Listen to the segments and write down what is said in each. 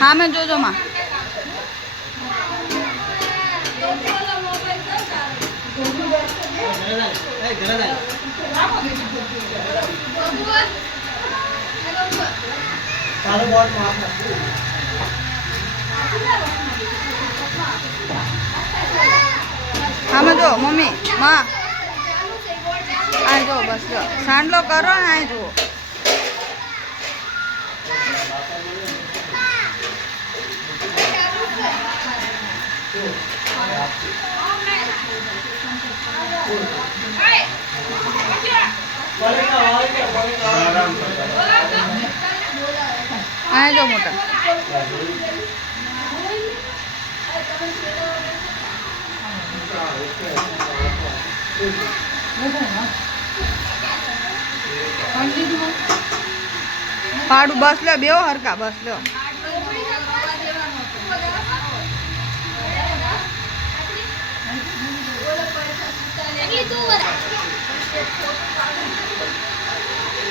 हाँ मैं जो माँ हाँ मैं जो मम्मी माँ आ जो बस जो सांडलो करो ना आ जो आ जो मोटा पाड़ू बस लो बेओ हरका बस लो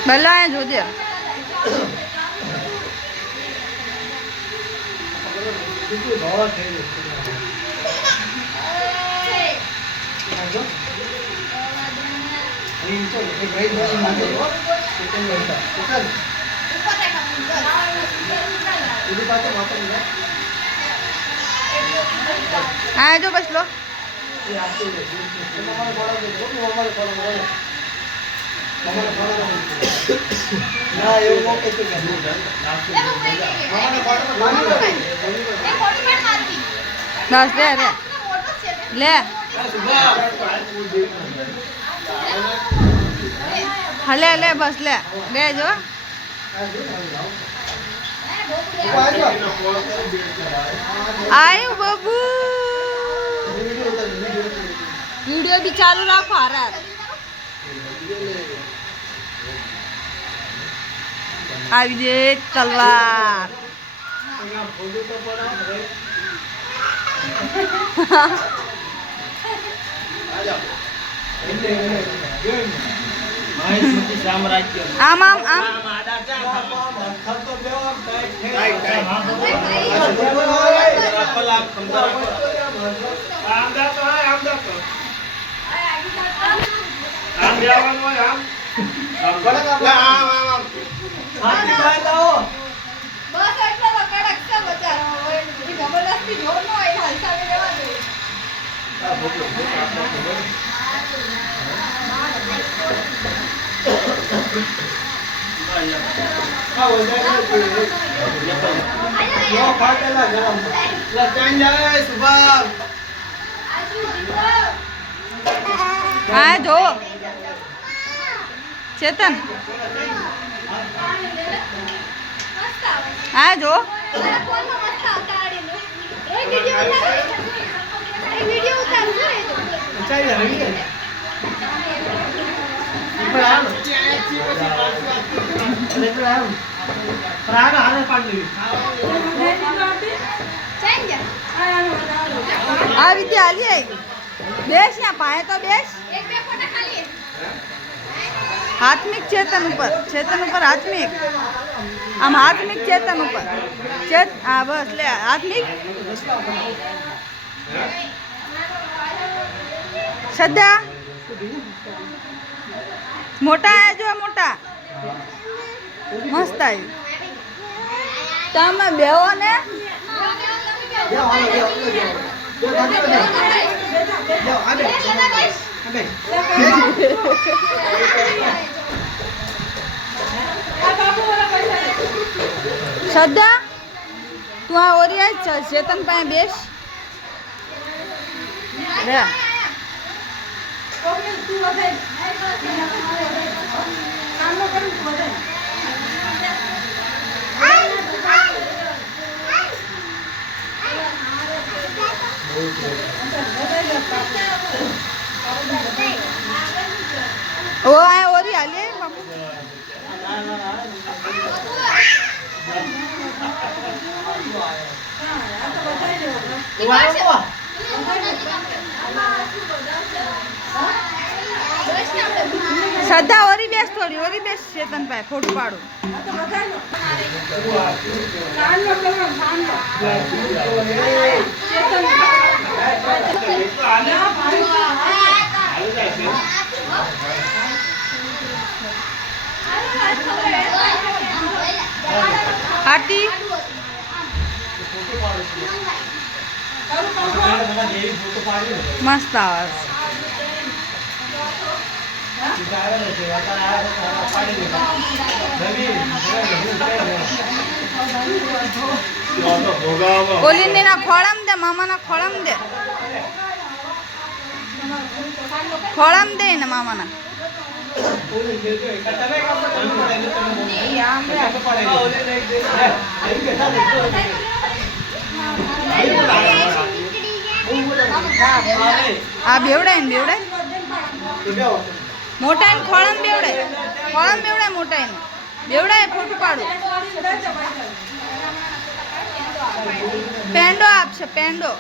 भला है जो दे आ जो बस लो बस ले ले ले ले बस ले ले जो आयो बाबू वीडियो भी चालू रखो आ आविजे तलवार आम आम आम हाँ जो चेतन हाँ जो आ विद्या आलिए बेस यहाँ पाए तो बेस आत्मिक चेतन ऊपर आत्मिक आम आत्मिक चेतन ऊपर हाँ बस ले आत्मिक श्रद्धा मोटा है जो मोटा मस्त आई તમે બેહો ને श्रद्धा तू आ ओरिया चेतन पाए बेस रे वो आए और ही आले શ્રદ્ધા ઓરી બેસ થોડી ઓરી બેસ ચેતન ભાઈ ફોટો પાડું આરતી મસ્ત આવે ઓલીને ના ખોળામ દે મામાના ખોળામ દે ને મામાના આ બેવડાય ને બેવડાય મોટા ને ખોળામ બેવડાય મોટા ને બેવડાય ફોટો પાડું પેંડો આપશે પેંડો